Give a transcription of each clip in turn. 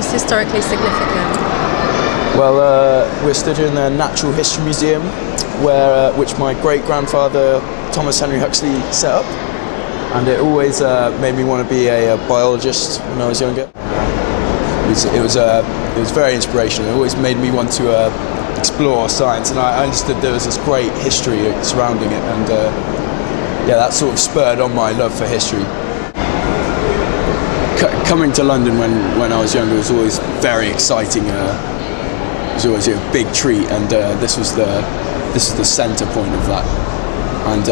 place historically significant? Well, we're stood in the Natural History Museum, which my great-grandfather Thomas Henry Huxley set up, and it always made me want to be a biologist when I was younger. It was very inspirational. It always made me want to explore science, and I understood there was this great history surrounding it, and yeah, that sort of spurred on my love for history. Coming to London when I was younger was always very exciting. It was always a big treat, and this is the centre point of that. And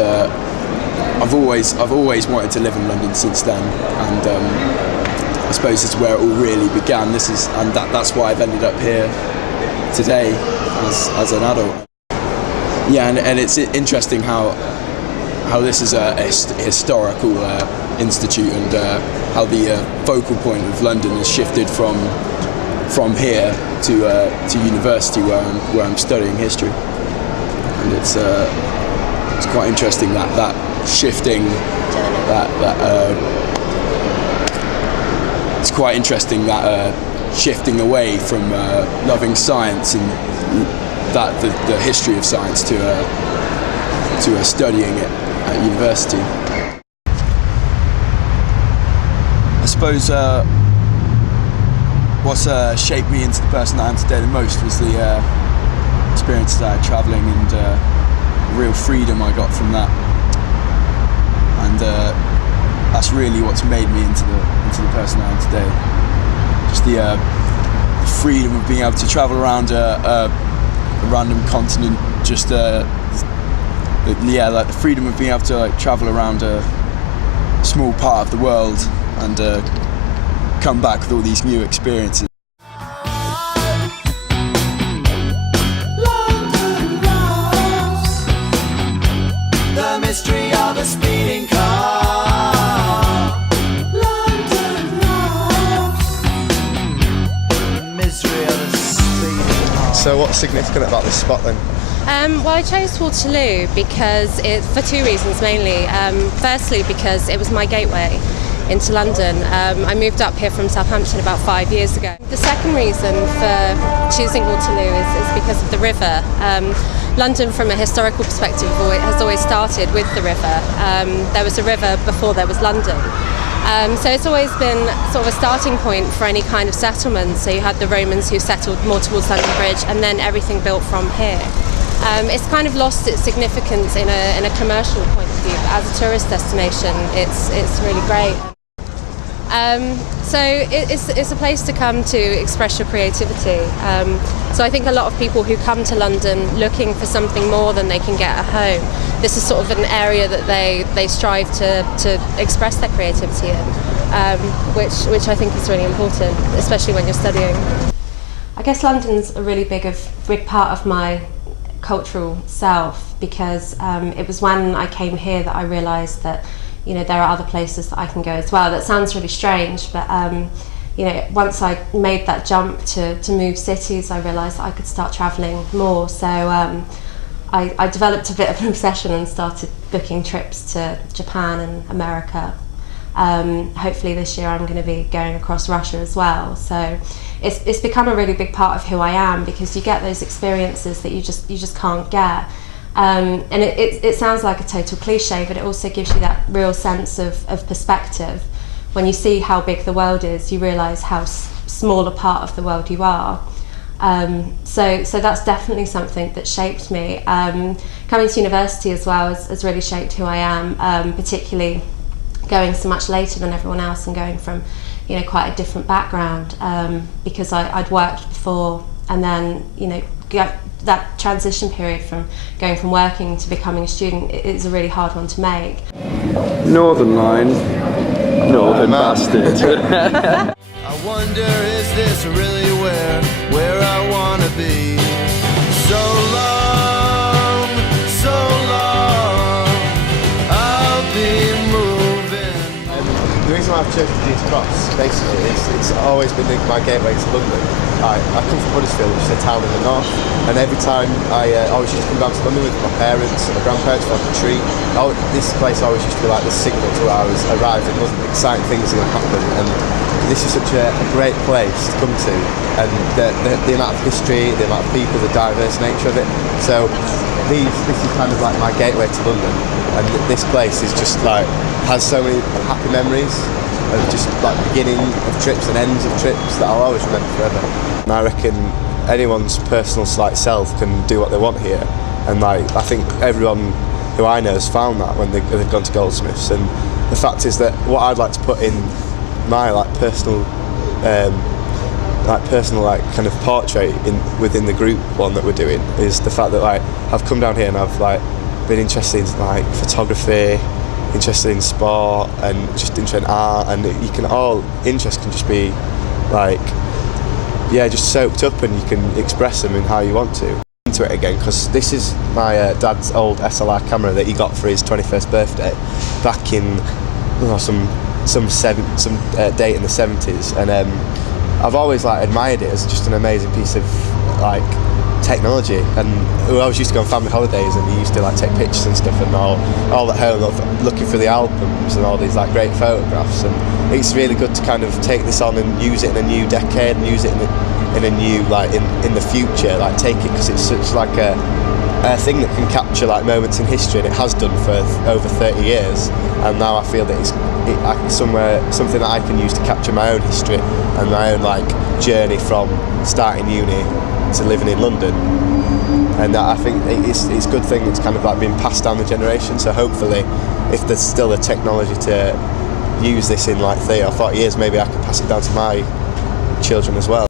I've always wanted to live in London since then, and I suppose it's where it all really began. That's why I've ended up here today as an adult. Yeah, and it's interesting how this is a historical institute, and how the focal point of London has shifted from here to university where I'm studying history, and it's quite interesting that shifting it's quite interesting that shifting away from loving science and the history of science to studying it at university. I suppose what's shaped me into the person I am today the most was the experiences I had travelling, and the real freedom I got from that, and that's really what's made me into the person I am today. Just the freedom of being able to travel around a random continent, just like the freedom of being able to travel around a small part of the world and come back with all these new experiences. London loves the mystery of a speeding car. London loves the mystery of a speeding car. So what's significant about this spot then? Well, I chose Waterloo because for two reasons mainly. Firstly, because it was my gateway into London. I moved up here from Southampton about 5 years ago. The second reason for choosing Waterloo is because of the river. London, from a historical perspective, has always started with the river. There was a river before there was London. So it's always been sort of a starting point for any kind of settlement. So you had the Romans who settled more towards London Bridge, and then everything built from here. It's kind of lost its significance in a commercial point of view, but as a tourist destination, it's really great. So it's a place to come to express your creativity. So I think a lot of people who come to London looking for something more than they can get at home, this is sort of an area that they strive to express their creativity in, which I think is really important, especially when you're studying. I guess London's a really big part of my cultural self, because it was when I came here that I realised that there are other places that I can go as well. That sounds really strange, but once I made that jump to move cities, I realised that I could start travelling more. So I developed a bit of an obsession and started booking trips to Japan and America. Hopefully this year I'm going to be going across Russia as well. So it's become a really big part of who I am, because you get those experiences that you just can't get. And it sounds like a total cliche, but it also gives you that real sense of perspective. When you see how big the world is, you realise how small a part of the world you are. So that's definitely something that shaped me. Coming to university as well has really shaped who I am, particularly going so much later than everyone else and going from quite a different background, because I'd worked before, and then that transition period from going from working to becoming a student is a really hard one to make. Northern Line, Northern bastard. I wonder, is this really where I want to be? So long, I'll be moving. The reason why I've chosen King's Cross, basically, it's always been my gateway to London. I come from Huddersfield, which is a town in the north, and every time I always used to come down to London with my parents and my grandparents for like a treat. This place always used to be like the signal to where I was arriving. Exciting things are going to happen, and this is such a great place to come to, and the amount of history, the amount of people, the diverse nature of it. So this is kind of like my gateway to London, and this place is just like has so many happy memories of just like beginning of trips and ends of trips that I'll always remember forever. And I reckon anyone's personal like self can do what they want here, and like I think everyone who I know has found that when they've gone to Goldsmiths. And the fact is that what I'd like to put in my like personal kind of portrait within the group one that we're doing is the fact that like I've come down here and I've like been interested in like photography, interested in sport, and just interested in art, and interest can just be like just soaked up, and you can express them in how you want to. Into it again, because this is my dad's old SLR camera that he got for his 21st birthday back in some date in the 70s, and I've always like admired it as just an amazing piece of like technology. And we always used to go on family holidays, and he used to like take pictures and stuff, and all at home looking through the albums and all these like great photographs. And it's really good to kind of take this on and use it in a new decade, and use it in a new like in the future, like take it, because it's such like a thing that can capture like moments in history, and it has done for over 30 years. And now I feel that it's something that I can use to capture my own history and my own like journey from starting uni to living in London. And I think it's a good thing it's kind of like being passed down the generation. So hopefully, if there's still a technology to use this in like 30 or 40 years, maybe I can pass it down to my children as well.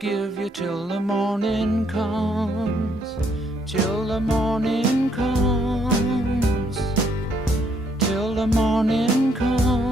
Give you till the morning comes, till the morning comes, till the morning comes.